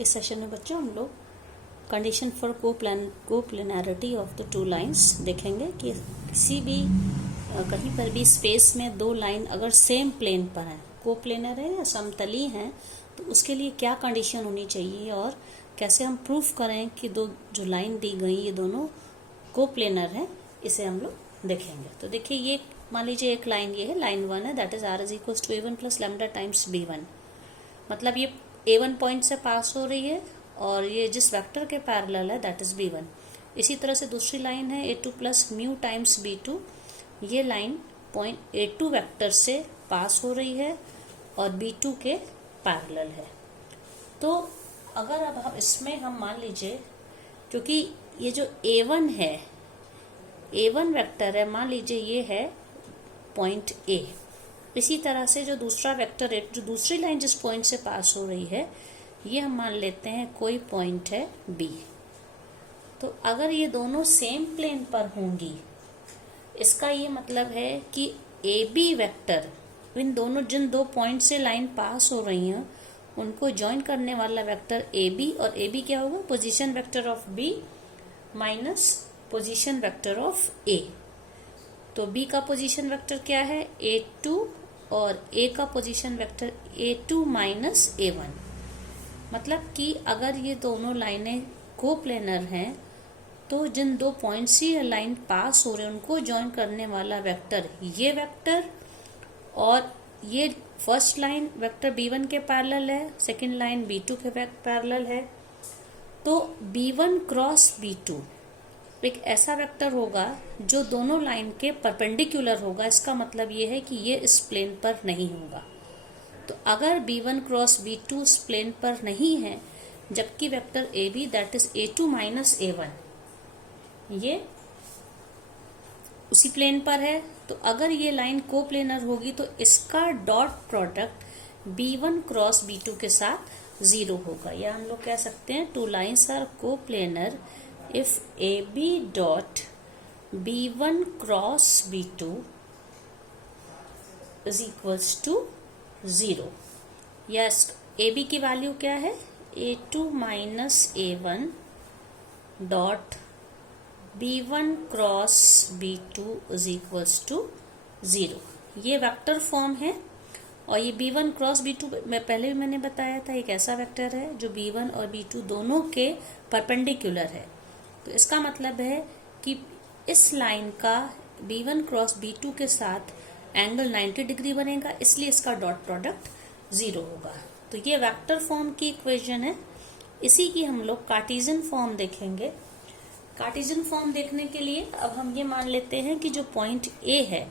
इस सेशन में बच्चों हम लोग condition for coplanarity of the two lines देखेंगे कि किसी भी कहीं पर भी स्पेस में दो लाइन अगर सेम प्लेन पर हैं, कोप्लेनर है या समतली हैं, तो उसके लिए क्या कंडीशन होनी चाहिए और कैसे हम प्रूफ करें कि दो जो लाइन दी गई ये दोनों कोप्लेनर हैं, इसे हम लोग देखेंगे। तो देखिए, ये मान लीजिए एक लाइन ये है, लाइन 1 है, that is r is equal to a1 plus lambda times b1। मतलब ये a1 पॉइंट से पास हो रही है और ये जिस वेक्टर के पैरेलल है दैट इज b1। इसी तरह से दूसरी लाइन है a2 plus mu times b2। ये लाइन पॉइंट a2 वेक्टर से पास हो रही है और b2 के पैरेलल है। तो अगर अब हम इसमें हम मान लीजिए, क्योंकि ये जो a1 है, a1 वेक्टर है, मान लीजिए ये है पॉइंट a। इसी तरह से जो दूसरा वेक्टर है, जो दूसरी लाइन जिस पॉइंट से पास हो रही है, ये हम मान लेते हैं कोई पॉइंट है b। तो अगर ये दोनों सेम प्लेन पर होंगी, इसका ये मतलब है कि AB वेक्टर इन दोनों जिन दो पॉइंट से लाइन पास हो रही हैं उनको ज्वाइन करने वाला वेक्टर AB, और AB क्या होगा? Position vector of B minus position vector of A। तो B का पोजीशन वेक्टर क्या है? A2, और A का position vector A2 minus A1। मतलब कि अगर ये दोनों लाइनें कोप्लेनर हैं तो जिन दो पॉइंट से लाइन पास हो रहे हैं उनको ज्वाइन करने वाला वेक्टर ये वेक्टर, और ये फर्स्ट लाइन वेक्टर B1 के पैरेलल है, सेकंड लाइन B2 के पैरेलल है। तो B1 क्रॉस B2 एक ऐसा वेक्टर होगा जो दोनों लाइन के परपेंडिकुलर होगा। इसका मतलब ये है कि ये इस प्लेन पर नहीं होगा। तो अगर B1 क्रॉस B2 इस प्लेन पर नहीं है, जबकि vector AB that is A2 minus A1 ये उसी प्लेन पर है, तो अगर ये लाइन कोप्लेनर होगी तो इसका dot product B1 cross B2 के साथ 0 होगा। या हम लोग कह सकते हैं two lines are coplanar if AB dot B1 cross B2 is equals to 0। Yes, AB की वैल्यू क्या है? A2 minus A1 dot B1 cross B2 is equals to 0। ये वेक्टर फॉर्म है, और ये B1 क्रॉस B2 मैं पहले भी मैंने बताया था एक ऐसा वेक्टर है जो B1 और B2 दोनों के परपेंडिकुलर है। तो इसका मतलब है कि इस लाइन का B1 क्रॉस B2 के साथ एंगल 90 डिग्री बनेगा, इसलिए इसका डॉट प्रोडक्ट 0 होगा। तो ये वेक्टर फॉर्म की इक्वेशन है। इसी की हम लोग कार्टेशियन फॉर्म देखेंगे। कार्टेशियन फॉर्म देखने के लिए अब हम ये मान लेते हैं कि जो पॉइंट A है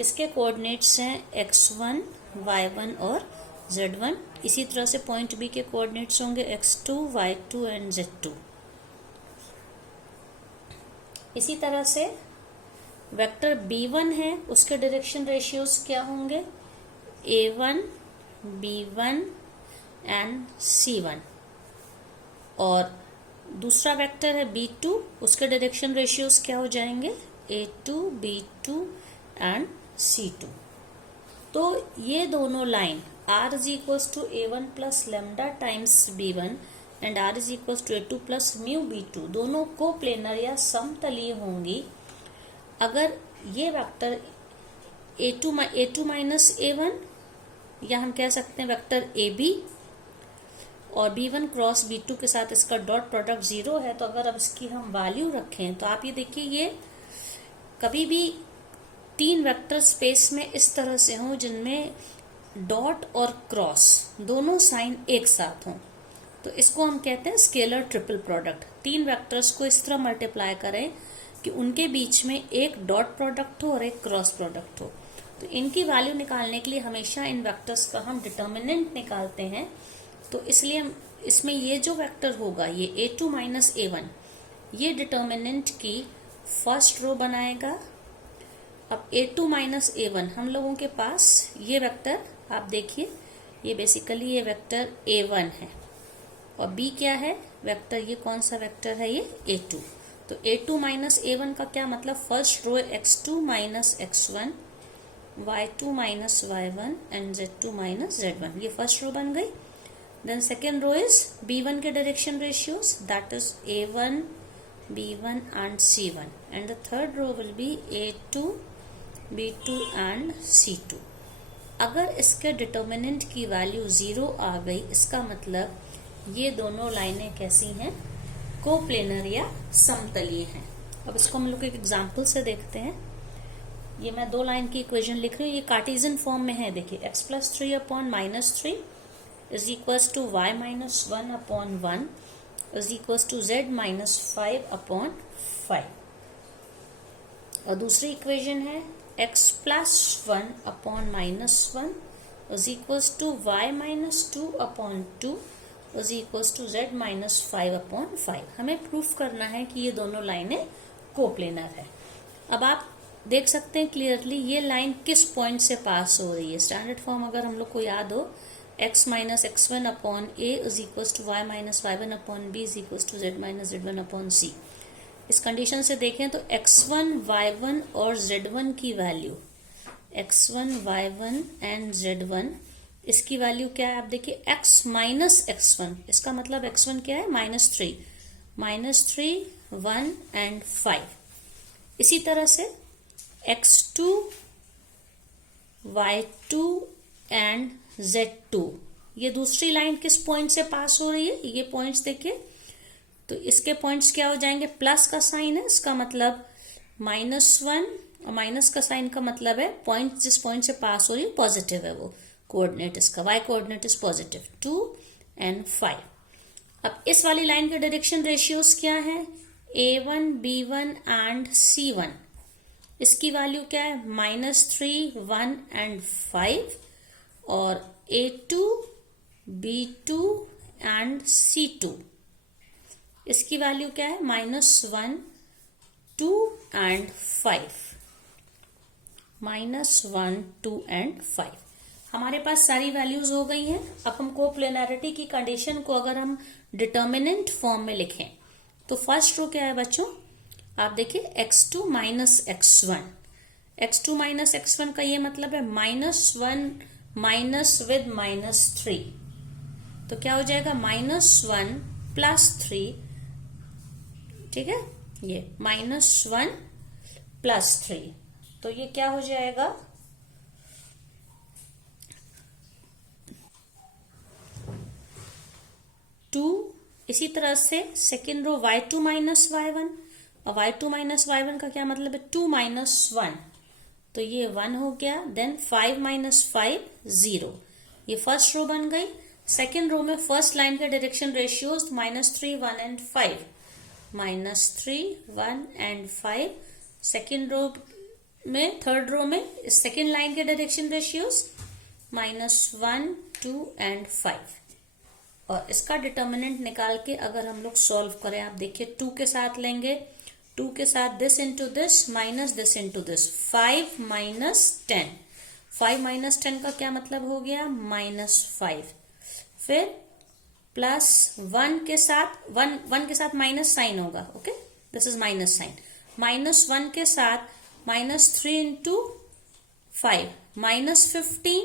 इसके कोऑर्डिनेट्स हैं x1, y1 और z1। इसी तरह से पॉइंट B के कोऑर्डिनेट्स होंगे x2, y2 एंड z2। इसी तरह से वेक्टर B1 है, उसके डायरेक्शन रेशियोज क्या होंगे? A1, B1 and C1। और दूसरा वेक्टर है B2, उसके डायरेक्शन रेशियोज क्या हो जाएंगे? A2, B2 and C2। तो ये दोनों line R is equals to A1 plus lambda times B1 and R is equals to A2 plus mu B2 दोनों कोप्लेनर या समतलीय होंगी अगर ये वेक्टर A2 माइनस A1, या हम कह सकते हैं वेक्टर AB, और B1 क्रॉस B2 के साथ इसका डॉट प्रोडक्ट 0 है। तो अगर अब इसकी हम वैल्यू रखें तो आप ये देखिए, ये कभी भी तीन वेक्टर स्पेस में इस तरह से हों जिनमें डॉट और क्रॉस दोनों साइन एक साथ हों, तो इसको हम कहते हैं स्केलर ट्रिपल प्रोडक्ट। तीन वेक्टर्स को इस तरह मल्टीप्लाई करें कि उनके बीच में एक डॉट प्रोडक्ट हो और एक क्रॉस प्रोडक्ट हो। तो इनकी वैल्यू निकालने के लिए हमेशा इन वेक्टर्स का हम डिटर्मिनेंट निकालते हैं। तो इसलिए हम इसमें ये जो वेक्टर होगा ये A2 माइनस A1 ये डिटर्मिनेंट की फर्स्ट रो बनाएगा। अब A2 माइनस A1 हम लोगों के पास ये वेक्टर आप देखिए, ये बेसिकली ये वेक्टर A1 है, और B क्या है? वेक्टर ये कौन सा वेक्टर है? ये A2। तो A2 माइनस A1 का क्या मतलब? First row x2 minus x1, y2 minus y1 and z2 minus z1। ये फर्स्ट रो बन गई। Then second row is B1 के direction ratios, that is A1, B1 and C1. And the third row will be A2, B2 and C2. अगर इसके determinant की value 0 आ गई, इसका मतलब ये दोनों लाइनें कैसी हैं, कोप्लेनर या समतलीय हैं। अब इसको हम लोग एक एग्जांपल से देखते हैं। ये मैं 2 लाइन की इक्वेशन लिख रही हूँ, ये कार्टेशियन फॉर्म में है। देखिए x+3 upon -3 is equals to y - 1 upon 1 is equals to z - 5 upon 5। और दूसरी इक्वेशन है x+1 upon -1 is equals to y - 2 upon 2 is equals to z - 5 upon 5। हमें प्रूफ करना है कि ये दोनों लाइनें कोप्लेनर है। अब आप देख सकते हैं क्लियरली ये लाइन किस पॉइंट से पास हो रही है। स्टैंडर्ड फॉर्म अगर हम लोग को याद हो, x - x1 upon a is equals to y - y1 upon b is equals to z - z1 upon c। इस कंडीशन से देखें तो x1, y1 और z1 की value, x1, y1 and z1, इसकी वैल्यू क्या है? आप देखिए x - x1, इसका मतलब x1 क्या है? -3, -3, 1 एंड 5। इसी तरह से x2, y2 एंड z2, ये दूसरी लाइन किस पॉइंट से पास हो रही है? ये पॉइंट्स देखिए, तो इसके पॉइंट्स क्या हो जाएंगे? प्लस का साइन है, इसका मतलब -1, और माइनस का साइन का मतलब है पॉइंट जिस पॉइंट से पास हो रही है पॉजिटिव है, वो कोऑर्डिनेट इसका y coordinate is positive, 2 and 5। अब इस वाली लाइन के डायरेक्शन रेशियोज क्या है? A1, B1 एंड C1, इसकी वैल्यू क्या है? -3, 1 एंड 5। और A2, B2 एंड C2, इसकी वैल्यू क्या है? -1, 2 एंड 5, -1, 2 एंड 5। हमारे पास सारी वैल्यूज हो गई हैं। अब हम कोप्लेनैरिटी की कंडीशन को अगर हम डिटर्मिनेंट फॉर्म में लिखें तो फर्स्ट रो क्या है बच्चों? आप देखिए x2 - x1, x2 - x1 का ये मतलब है -1 माइनस विद -3, तो क्या हो जाएगा? -1 + 3, ठीक है, ये -1 + 3, तो ये क्या हो जाएगा? 2। इसी तरह से सेकेंड रो y2 - y1, और y2 - y1 का क्या मतलब है? 2 - 1, तो ये 1 हो गया। देन 5 - 5, 0, ये फर्स्ट रो बन गई। सेकेंड रो में फर्स्ट लाइन के direction ratios -3, 1 and 5, -3, 1 and 5। Second row में, थर्ड रो में सेकेंड लाइन के डायरेक्शन रेशियोज -1, 2 एंड 5। और इसका डिटर्मिनेंट निकाल के अगर हम लोग सॉल्व करें, आप देखिए 2 के साथ लेंगे, 2 के साथ this into this minus this into this, 5 - 10, 5 - 10 का क्या मतलब हो गया? -5। फिर +1 के साथ, 1 के साथ माइनस साइन होगा, okay, this is minus sign, -1 के साथ -3 into 5, -15,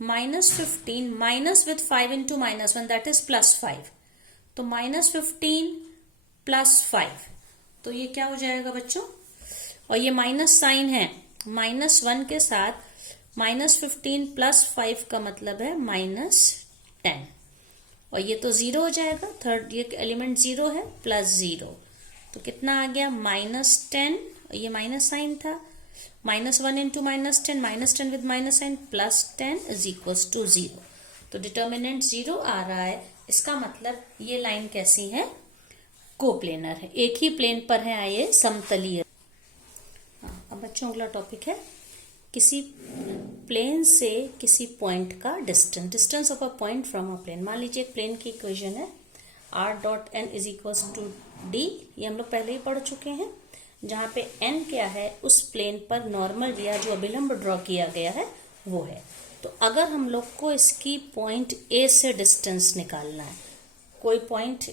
-15 minus with 5 into -1, that is +5, तो -15 + 5, तो ये क्या हो जाएगा बच्चों? और ये माइनस साइन है, -1 के साथ -15 + 5 का मतलब है -10, और ये तो 0 हो जाएगा, थर्ड ये एलिमेंट 0 है, +0, तो कितना आ गया? -10, ये माइनस साइन था, -1 into -10, -10 with minus sign, +10 is equals to 0, तो डिटर्मिनेंट 0 आ रहा है। इसका मतलब ये लाइन कैसी है? कोप्लेनर है, एक ही प्लेन पर है ये समतलीय। अब बच्चों अगला टॉपिक है किसी प्लेन से किसी पॉइंट का distance of a point from a plane. मान लीजिए एक प्लेन की इक्वेशन है r.n is equals to d, ये हम लोग पहले ही पढ़ चुके हैं, जहाँ पे n क्या है? उस प्लेन पर नॉर्मल या जो अभिलंब ड्रॉ किया गया है वो है। तो अगर हम लोग को इसकी पॉइंट A से डिस्टेंस निकालना है, कोई पॉइंट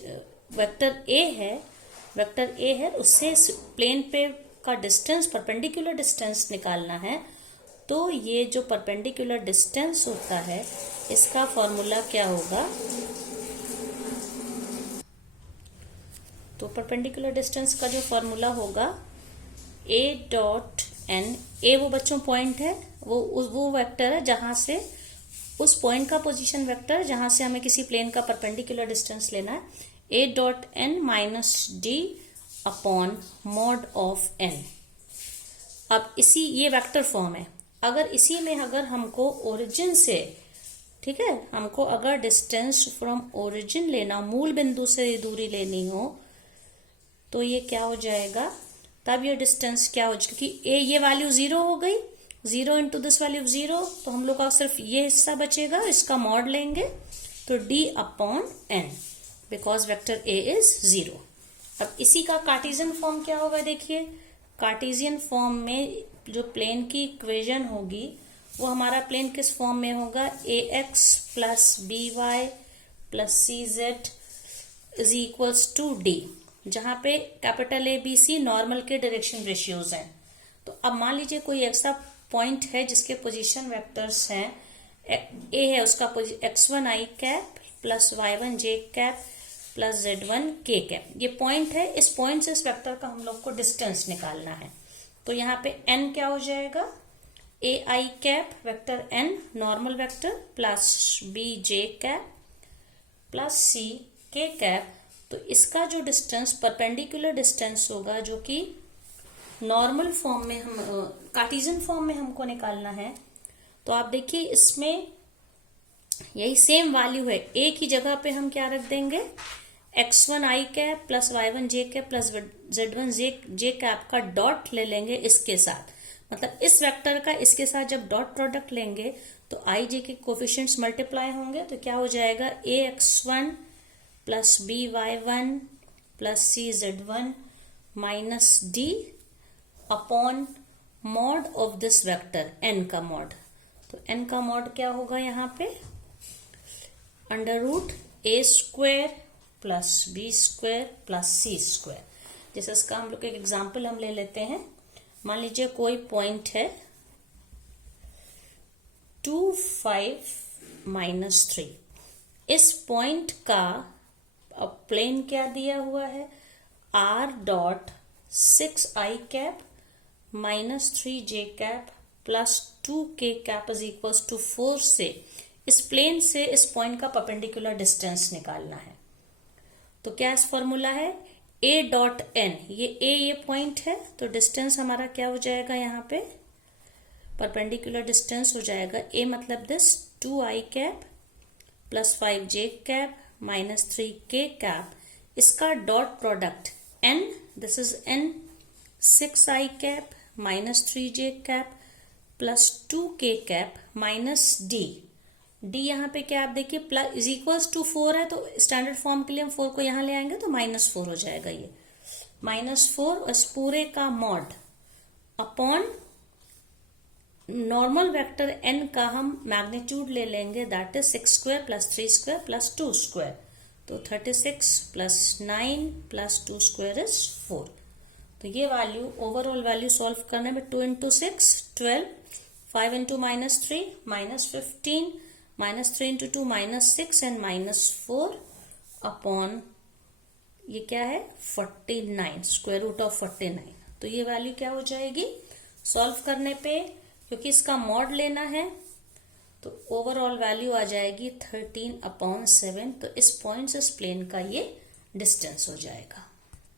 वेक्टर A है, उससे प्लेन पे का डिस्टेंस, परपेंडिकुलर डिस्टेंस निकालना है, तो ये जो परपेंडिकुलर डिस्टेंस होता है इसका फॉर्मूला क्या होगा, तो परपेंडिकुलर डिस्टेंस का जो फॉर्मूला होगा a डॉट n, ए वो बच्चों पॉइंट है, वो वेक्टर है जहां से, उस पॉइंट का पोजीशन वेक्टर जहां से हमें किसी प्लेन का परपेंडिकुलर डिस्टेंस लेना है, a dot n minus D upon mod of n। अब इसी, ये वेक्टर फॉर्म है, अगर इसी में अगर हमको ओरिजिन से, ठीक है, हमको अगर डिस्टेंस फ्रॉम ओरिजिन लेना, मूल बिंदु से दूरी लेनी हो, तो ये क्या हो जाएगा, तब ये डिस्टेंस क्या हो जाएगा, क्योंकि ए ये वैल्यू 0 हो गई, 0 इंटू दिस वैल्यू 0, तो हम लोग का सिर्फ ये हिस्सा बचेगा, इसका मॉड लेंगे तो d upon n, because vector a is 0। अब इसी का कार्टेशियन फॉर्म क्या होगा, देखिए कार्टेशियन फॉर्म में जो प्लेन की इक्वेशन होगी वो हमारा प्लेन किस फॉर्म में होगा, ax plus by plus cz is equals to d, जहां पे capital A B C normal के डायरेक्शन रेशियोज हैं। तो अब मान लीजिए कोई ऐसा पॉइंट है जिसके पोजीशन वेक्टर्स हैं, ए है उसका x1 i cap plus y1 j cap plus z1 k cap, ये पॉइंट है, इस पॉइंट से इस वेक्टर का हम लोग को डिस्टेंस निकालना है। तो यहाँ पे n क्या हो जाएगा, a i cap vector n normal vector plus b j cap plus c k cap, तो इसका जो डिस्टेंस परपेंडिकुलर डिस्टेंस होगा जो कि नॉर्मल फॉर्म में, हम कार्टेशियन फॉर्म में हमको निकालना है, तो आप देखिए इसमें यही सेम वैल्यू है, ए की जगह पे हम क्या रख देंगे, x1 i cap plus y1 j cap plus z1 j cap का डॉट ले लेंगे इसके साथ, मतलब इस वेक्टर का इसके साथ जब डॉट प्रोडक्ट लेंगे तो i j के कोफिशिएंट्स मल्टीप्लाई होंगे, तो क्या हो जाएगा, ax1 plus by1 plus cz1 minus d upon mod of this vector n का मॉड, तो n का मॉड क्या होगा यहाँ पे, under root a square plus b square plus c square. जैसे इसका हम लोग एक एग्जाम्पल हम ले लेते हैं, मान लीजिए कोई पॉइंट है 2 5 माइनस 3, इस पॉइंट का अब प्लेन क्या दिया हुआ है, r dot 6 i cap minus 3 j cap plus 2 k cap is equals to 4 से इस प्लेन से इस पॉइंट का परपेंडिकुलर डिस्टेंस निकालना है। तो क्या इस फॉर्मूला है, a डॉट n, ये पॉइंट है, तो डिस्टेंस हमारा क्या हो जाएगा, यहाँ पे परपेंडिकुलर डिस्टेंस हो जाएगा a मतलब this 2 i cap plus 5 j cap minus 3 k cap, इसका dot product n, this is n 6 i cap minus 3 j cap plus 2 k cap minus d, d यहाँ पे क्या आप देखिए प्लस इज इक्वल्स टू 4 है, तो standard form के लिए हम 4 को यहाँ ले आएंगे तो माइनस 4 हो जाएगा, ये माइनस 4 इस पूरे का mod upon normal vector n का हम मैग्नीट्यूड ले लेंगे, that is 6 square plus 3 square plus 2 square, तो 36 प्लस 9 प्लस 2 स्क्वायर इज 4। तो ये वैल्यू ओवरऑल वैल्यू सॉल्व करने में 2 into 6 12, 5 into minus 3 minus 15, minus 3 into 2 minus 6 and minus 4 upon ये क्या है 49, स्क्वायर रूट ऑफ 49। तो ये वैल्यू क्या हो जाएगी सॉल्व करने पे, क्योंकि इसका मॉड लेना है, तो ओवरऑल वैल्यू आ जाएगी 13/7। तो इस पॉइंट से इस प्लेन का ये डिस्टेंस हो जाएगा।